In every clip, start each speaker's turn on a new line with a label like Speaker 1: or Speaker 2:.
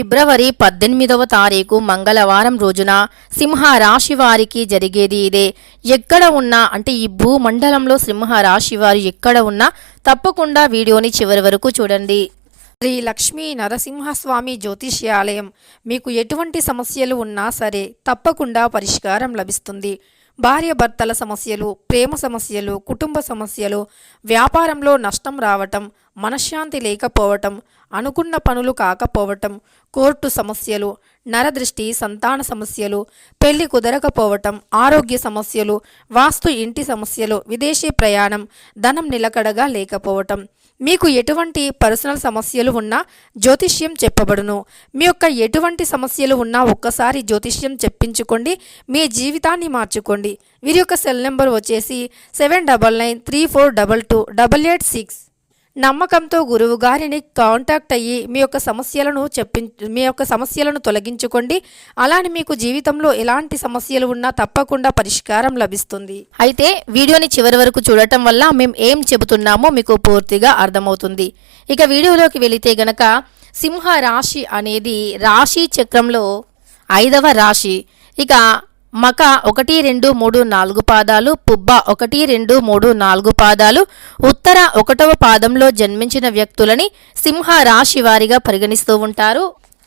Speaker 1: ఫిబ్రవరి పద్దెనిమిదవ తారీఖు మంగళవారం రోజున సింహ రాశి వారికి జరిగేది ఇదే. ఎక్కడ ఉన్నా అంటే ఈ భూమండలంలో సింహ రాశి వారు ఎక్కడ ఉన్నా తప్పకుండా వీడియోని చివరి వరకు చూడండి. శ్రీ లక్ష్మీ నరసింహస్వామి జ్యోతిష్యాలయం. మీకు ఎటువంటి సమస్యలు ఉన్నా సరే తప్పకుండా పరిష్కారం లభిస్తుంది. భార్యాభర్తల సమస్యలు ప్రేమ సమస్యలు కుటుంబ సమస్యలు వ్యాపారంలో నష్టం రావటం మనశ్శాంతి లేకపోవటం అనుకున్న పనులు కాకపోవటం కోర్టు సమస్యలు నరదృష్టి సంతాన సమస్యలు పెళ్ళి కుదరకపోవటం ఆరోగ్య సమస్యలు వాస్తు ఇంటి సమస్యలు విదేశీ ప్రయాణం ధనం నిలకడగా లేకపోవటం మీకు ఎటువంటి పర్సనల్ సమస్యలు ఉన్నా జ్యోతిష్యం చెప్పబడును. మీ యొక్క ఎటువంటి సమస్యలు ఉన్నా ఒక్కసారి జ్యోతిష్యం చెప్పించుకోండి. మీ జీవితాన్ని మార్చుకోండి. వీరి యొక్క సెల్ నెంబర్ వచ్చేసి seven double nine three four double two double eight six నమ్మకంతో గురువు గారిని కాంటాక్ట్ అయ్యి మీ యొక్క సమస్యలను చెప్పి మీ యొక్క సమస్యలను తొలగించుకోండి. అలానే మీకు జీవితంలో ఎలాంటి సమస్యలు ఉన్నా తప్పకుండా పరిష్కారం లభిస్తుంది. అయితే వీడియోని చివరి వరకు చూడటం వల్ల మేము ఏం చెబుతున్నామో మీకు పూర్తిగా అర్థమవుతుంది. ఇక వీడియోలోకి వెళితే గనక సింహ రాశి అనేది రాశి చక్రంలో ఐదవ రాశి. ఇక మక ఒకటి రెండు మూడు నాలుగు పాదాలు పుబ్బ ఒకటి రెండు మూడు నాలుగు పాదాలు ఉత్తర ఒకటవ పాదంలో జన్మించిన వ్యక్తులని సింహ రాశి వారిగా పరిగణిస్తూ ఉంటారు.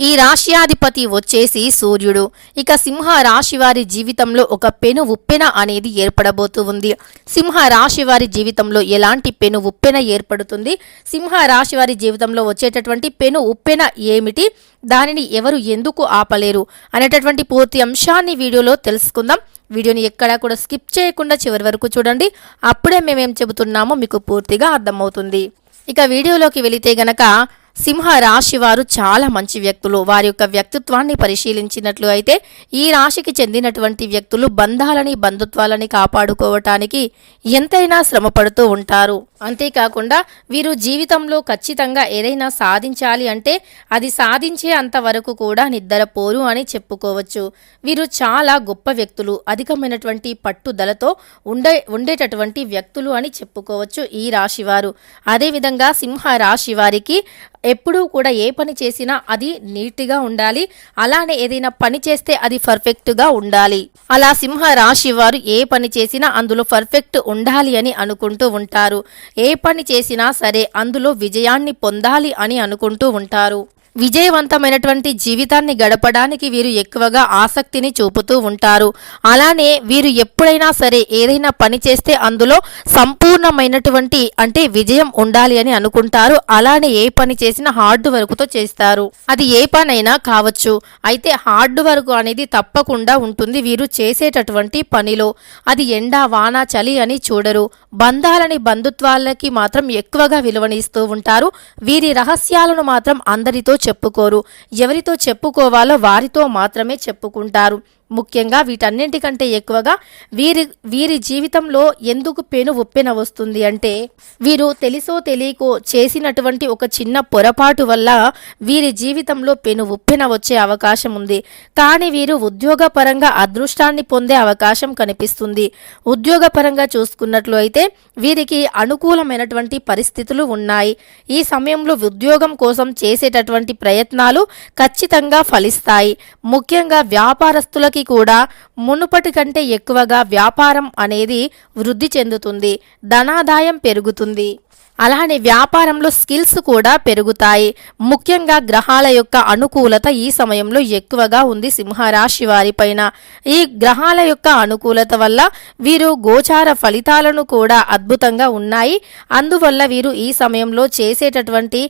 Speaker 1: ఈ రాశ్యాధిపతి వచ్చేసి సూర్యుడు. ఇక సింహ రాశి వారి జీవితంలో ఒక పెను ఉప్పెన అనేది ఏర్పడబోతూ ఉంది. సింహ రాశి వారి జీవితంలో ఎలాంటి పెను ఉప్పెన ఏర్పడుతుంది? సింహ రాశి వారి జీవితంలో వచ్చేటటువంటి పెను ఉప్పెన ఏమిటి? దానిని ఎవరు ఎందుకు ఆపలేరు? అనేటటువంటి పూర్తి అంశాన్ని వీడియోలో తెలుసుకుందాం. వీడియోని ఎక్కడా కూడా స్కిప్ చేయకుండా చివరి వరకు చూడండి. అప్పుడే మేమేం చెబుతున్నామో మీకు పూర్తిగా అర్థమవుతుంది. ఇక వీడియోలోకి వెళితే గనక సింహ రాశి వారు చాలా మంచి వ్యక్తులు. వారి యొక్క వ్యక్తిత్వాన్ని పరిశీలించినట్లు అయితే ఈ రాశికి చెందినటువంటి వ్యక్తులు బంధాలని బంధుత్వాలని కాపాడుకోవటానికి ఎంతైనా శ్రమపడుతూ ఉంటారు. అంతేకాకుండా వీరు జీవితంలో ఖచ్చితంగా ఏదైనా సాధించాలి అంటే అది సాధించే అంతవరకు కూడా నిద్రపోరు అని చెప్పుకోవచ్చు. వీరు చాలా గొప్ప వ్యక్తులు అధికమైనటువంటి పట్టుదలతో ఉండే ఉండేటటువంటి వ్యక్తులు అని చెప్పుకోవచ్చు ఈ రాశివారు. అదేవిధంగా సింహ రాశి వారికి ఎప్పుడూ కూడా ఏ పని చేసినా అది నీట్గా ఉండాలి. అలానే ఏదైనా పని చేస్తే అది పర్ఫెక్ట్గా ఉండాలి. అలా సింహ రాశి వారు ఏ పని చేసినా అందులో పర్ఫెక్ట్ ఉండాలి అని అనుకుంటూ ఉంటారు. ఏ పని చేసినా సరే అందులో విజయాన్ని పొందాలి అని అనుకుంటూ ఉంటారు. విజయవంతమైనటువంటి జీవితాన్ని గడపడానికి వీరు ఎక్కువగా ఆసక్తిని చూపుతూ ఉంటారు. అలానే వీరు ఎప్పుడైనా సరే ఏదైనా పని చేస్తే అందులో సంపూర్ణమైనటువంటి అంటే విజయం ఉండాలి అని అనుకుంటారు. అలానే ఏ పని చేసినా హార్డ్ వర్క్తో చేస్తారు. అది ఏ పనైనా కావచ్చు. అయితే హార్డ్ వర్క్ అనేది తప్పకుండా ఉంటుంది వీరు చేసేటటువంటి పనిలో. అది ఎండ వాన చలి అని చూడరు. బంధాలని బంధుత్వాలకి మాత్రం ఎక్కువగా విలువనిస్తూ ఉంటారు. వీరి రహస్యాలను మాత్రం అందరితో చెప్పుకోరు. ఎవరితో చెప్పుకోవాలో వారితో మాత్రమే చెప్పుకుంటారు. ముఖ్యంగా వీటన్నింటికంటే ఎక్కువగా వీరి వీరి జీవితంలో ఎందుకు పెను ఉప్పెన వస్తుంది అంటే వీరు తెలుసో తెలియకో చేసినటువంటి ఒక చిన్న పొరపాటు వల్ల వీరి జీవితంలో పెను ఉప్పెన వచ్చే అవకాశం ఉంది. కానీ వీరు ఉద్యోగపరంగా అదృష్టాన్ని పొందే అవకాశం కనిపిస్తుంది. ఉద్యోగపరంగా చూసుకున్నట్లు అయితే వీరికి అనుకూలమైనటువంటి పరిస్థితులు ఉన్నాయి. ఈ సమయంలో ఉద్యోగం కోసం చేసేటటువంటి ప్రయత్నాలు ఖచ్చితంగా ఫలిస్తాయి. ముఖ్యంగా వ్యాపారస్తులకి కూడా మునుపటి కంటే ఎక్కువగా వ్యాపారం అనేది వృద్ధి చెందుతుంది ధనాదాయం పెరుగుతుంది. అలానే వ్యాపారంలో స్కిల్స్ కూడా పెరుగుతాయి. ముఖ్యంగా గ్రహాల యొక్క అనుకూలత ఈ సమయంలో ఎక్కువగా ఉంది సింహరాశి వారిపైన ఈ గ్రహాల యొక్క అనుకూలత వల్ల వీరు గోచార ఫలితాలను కూడా అద్భుతంగా ఉన్నాయి. అందువల్ల వీరు ఈ సమయంలో చేసేటటువంటి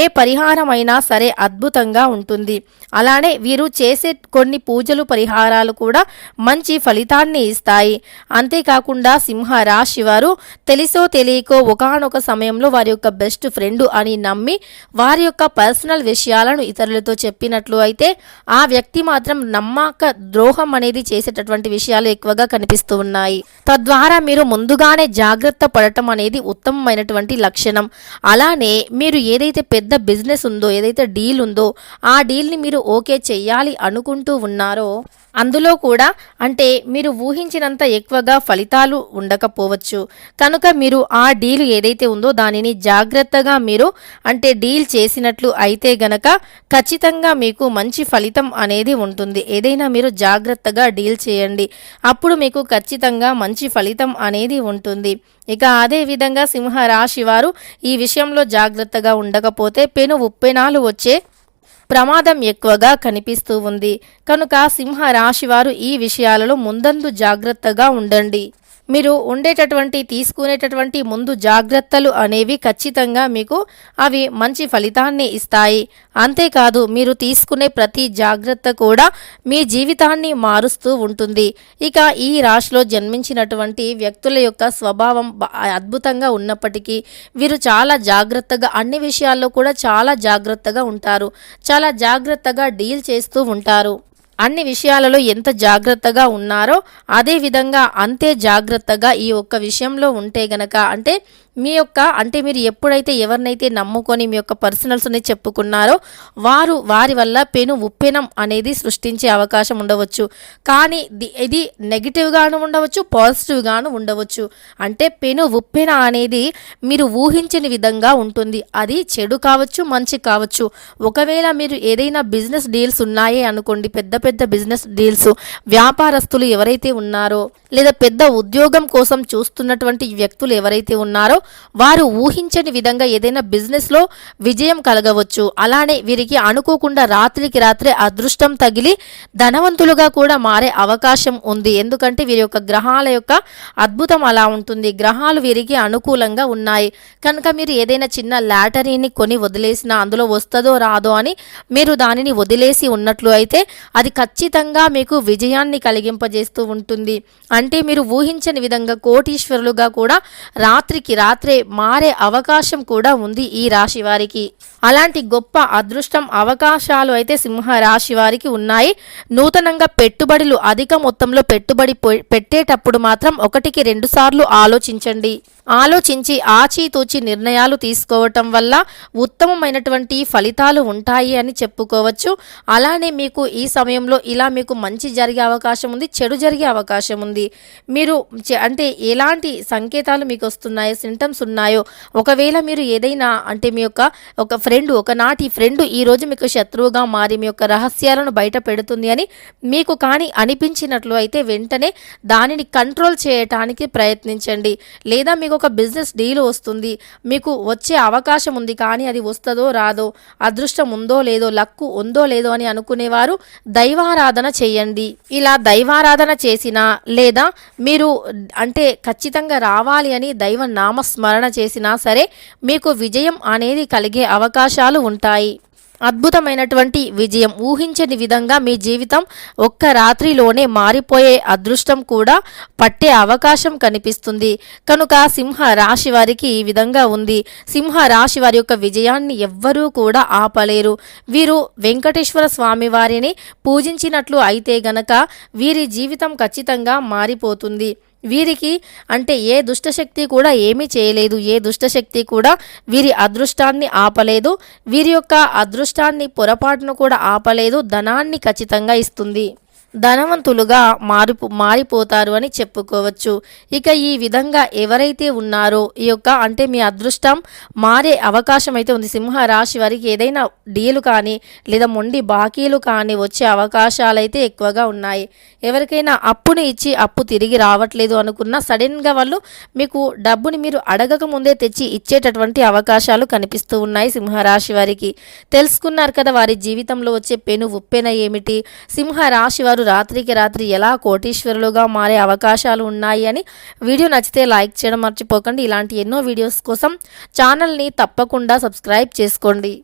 Speaker 1: ఏ పరిహారమైనా సరే అద్భుతంగా ఉంటుంది. అలానే వీరు చేసే కొన్ని పూజలు పరిహారాలు కూడా మంచి ఫలితాన్ని ఇస్తాయి. అంతేకాకుండా సింహ రాశి వారు తెలిసో తెలియకో ఒకనొక సమయంలో వారి యొక్క బెస్ట్ ఫ్రెండ్ అని నమ్మి వారి యొక్క పర్సనల్ విషయాలను ఇతరులతో చెప్పినట్లు అయితే ఆ వ్యక్తి మాత్రం నమ్మక ద్రోహం అనేది చేసేటటువంటి విషయాలు ఎక్కువగా కనిపిస్తూ ఉన్నాయి. తద్వారా మీరు ముందుగానే జాగ్రత్త పడటం అనేది ఉత్తమమైనటువంటి లక్షణం. అలానే మీరు ఏదైతే పెద్ద బిజినెస్ ఉందో ఏదైతే డీల్ ఉందో ఆ డీల్ని మీరు ఓకే చేయాలి అనుకుంటూ ఉన్నారో అందులో కూడా అంటే మీరు ఊహించినంత ఎక్కువగా ఫలితాలు ఉండకపోవచ్చు. కనుక మీరు ఆ డీల్ ఏదైతే ఉందో దానిని జాగ్రత్తగా మీరు అంటే డీల్ చేసినట్లు అయితే గనక ఖచ్చితంగా మీకు మంచి ఫలితం అనేది ఉంటుంది. ఏదైనా మీరు జాగ్రత్తగా డీల్ చేయండి. అప్పుడు మీకు ఖచ్చితంగా మంచి ఫలితం అనేది ఉంటుంది. ఇక అదే విధంగా సింహరాశి వారు ఈ విషయంలో జాగ్రత్తగా ఉండకపోతే పెను ఉప్పెనాలు వచ్చే ప్రమాదం ఎక్కువగా కనిపిస్తూ ఉంది. కనుక సింహ రాశి వారు ఈ విషయాలలో ముందందు జాగ్రత్తగా ఉండండి. మీరు ఉండేటటువంటి తీసుకునేటటువంటి ముందు జాగ్రత్తలు అనేవి ఖచ్చితంగా మీకు అవి మంచి ఫలితాన్ని ఇస్తాయి. అంతేకాదు మీరు తీసుకునే ప్రతి జాగ్రత్త కూడా మీ జీవితాన్ని మారుస్తూ ఉంటుంది. ఇక ఈ రాశిలో జన్మించినటువంటి వ్యక్తుల యొక్క స్వభావం అద్భుతంగా ఉన్నప్పటికీ వీరు చాలా జాగ్రత్తగా అన్ని విషయాల్లో కూడా చాలా జాగ్రత్తగా ఉంటారు. చాలా జాగ్రత్తగా డీల్ చేస్తూ ఉంటారు. అన్ని విషయాలలో ఎంత జాగ్రత్తగా ఉన్నారో అదే విధంగా అంతే జాగ్రత్తగా ఈ ఒక్క విషయంలో ఉంటే గనక అంటే మీ యొక్క అంటే మీరు ఎప్పుడైతే ఎవరినైతే నమ్ముకొని మీ యొక్క పర్సనల్స్ని చెప్పుకున్నారో వారు వారి వల్ల పెను ఉప్పెనం అనేది సృష్టించే అవకాశం ఉండవచ్చు. కానీ ఇది నెగిటివ్గాను ఉండవచ్చు పాజిటివ్గాను ఉండవచ్చు. అంటే పెను ఉప్పెన అనేది మీరు ఊహించని విధంగా ఉంటుంది. అది చెడు కావచ్చు మంచి కావచ్చు. ఒకవేళ మీరు ఏదైనా బిజినెస్ డీల్స్ ఉన్నాయే అనుకోండి పెద్ద పెద్ద బిజినెస్ డీల్స్ వ్యాపారస్తులు ఎవరైతే ఉన్నారో లేదా పెద్ద ఉద్యోగం కోసం చూస్తున్నటువంటి వ్యక్తులు ఎవరైతే ఉన్నారో వారు ఊహించని విధంగా ఏదైనా బిజినెస్లో విజయం కలగవచ్చు. అలానే వీరికి అనుకోకుండా రాత్రికి రాత్రే అదృష్టం తగిలి ధనవంతులుగా కూడా మారే అవకాశం ఉంది. ఎందుకంటే వీరి యొక్క గ్రహాల యొక్క అద్భుతం అలా ఉంటుంది. గ్రహాలు వీరికి అనుకూలంగా ఉన్నాయి. కనుక మీరు ఏదైనా చిన్న లాటరీని కొని వదిలేసినా అందులో వస్తుందో రాదో అని మీరు దానిని వదిలేసి ఉన్నట్లు అయితే అది ఖచ్చితంగా మీకు విజయాన్ని కలిగింపజేస్తూ ఉంటుంది. అంటే మీరు ఊహించని విధంగా కోటీశ్వరులుగా కూడా రాత్రికి రాత్రి మారే అవకాశం కూడా ఉంది ఈ రాశి వారికి. అలాంటి గొప్ప అదృష్టం అవకాశాలు అయితే సింహ రాశి వారికి ఉన్నాయి. నూతనంగా పెట్టుబడులు అధిక మొత్తంలో పెట్టుబడి పెట్టేటప్పుడు మాత్రం ఒకటికి రెండు సార్లు ఆలోచించండి. ఆలోచించి ఆచితూచి నిర్ణయాలు తీసుకోవటం వల్ల ఉత్తమమైనటువంటి ఫలితాలు ఉంటాయి అని చెప్పుకోవచ్చు. అలానే మీకు ఈ సమయంలో ఇలా మీకు మంచి జరిగే అవకాశం ఉంది చెడు జరిగే అవకాశం ఉంది. మీరు అంటే ఎలాంటి సంకేతాలు మీకు వస్తున్నాయో సింటమ్స్ ఉన్నాయో ఒకవేళ మీరు ఏదైనా అంటే మీ యొక్క ఒక ఫ్రెండ్ ఒకనాటి ఫ్రెండ్ ఈరోజు మీకు శత్రువుగా మారి మీ యొక్క రహస్యాలను బయట పెడుతుంది అని మీకు కానీ అనిపించినట్లు అయితే వెంటనే దానిని కంట్రోల్ చేయటానికి ప్రయత్నించండి. లేదా మీకు మీకు ఒక బిజినెస్ డీల్ వస్తుంది. మీకు వచ్చే అవకాశం ఉంది కానీ అది వస్తుందో రాదో అదృష్టం ఉందో లేదో లక్కు ఉందో లేదో అని అనుకునేవారు దైవారాధన చేయండి. ఇలా దైవారాధన చేసినా లేదా మీరు అంటే ఖచ్చితంగా రావాలి అని దైవ నామస్మరణ చేసినా సరే మీకు విజయం అనేది కలిగే అవకాశాలు ఉంటాయి. అద్భుతమైనటువంటి విజయం. ఊహించని విధంగా మీ జీవితం ఒక్క రాత్రిలోనే మారిపోయే అదృష్టం కూడా పట్టే అవకాశం కనిపిస్తుంది. కనుక సింహ రాశి వారికి ఈ విధంగా ఉంది. సింహ రాశి వారి యొక్క విజయాన్ని ఎవ్వరూ కూడా ఆపలేరు. వీరు వెంకటేశ్వర స్వామి వారిని పూజించినట్లు అయితే గనక వీరి జీవితం ఖచ్చితంగా మారిపోతుంది. వీరికి అంటే ఏ దుష్టశక్తి కూడా ఏమీ చేయలేదు ఏ దుష్టశక్తి కూడా వీరి అదృష్టాన్ని ఆపలేదు వీరి యొక్క అదృష్టాన్ని పొరపాటును కూడా ఆపలేదు ధనాన్ని ఖచ్చితంగా ఇస్తుంది. ధనవంతులుగా మారిపో మారిపోతారు అని చెప్పుకోవచ్చు. ఇక ఈ విధంగా ఎవరైతే ఉన్నారో ఈ యొక్క అంటే మీ అదృష్టం మారే అవకాశం అయితే ఉంది. సింహ రాశి వారికి ఏదైనా డీలు కానీ లేదా మొండి బాకీలు కానీ వచ్చే అవకాశాలు అయితే ఎక్కువగా ఉన్నాయి. ఎవరికైనా అప్పుని ఇచ్చి అప్పు తిరిగి రావట్లేదు అనుకున్నా సడన్గా వాళ్ళు మీకు డబ్బుని మీరు అడగక ముందే తెచ్చి ఇచ్చేటటువంటి అవకాశాలు కనిపిస్తూ ఉన్నాయి సింహరాశి వారికి. తెలుసుకున్నారు కదా వారి జీవితంలో వచ్చే పెను ఉప్పెన ఏమిటి? సింహరాశి వారు రాత్రికి రాత్రి ఎలా కోటీశ్వరులుగా మారే అవకాశాలు ఉన్నాయి అని వీడియో నచ్చితే లైక్ చేయడం మర్చిపోకండి. ఇలాంటి ఎన్నో వీడియోస్ కోసం ఛానల్ని తప్పకుండా సబ్స్క్రైబ్ చేసుకోండి.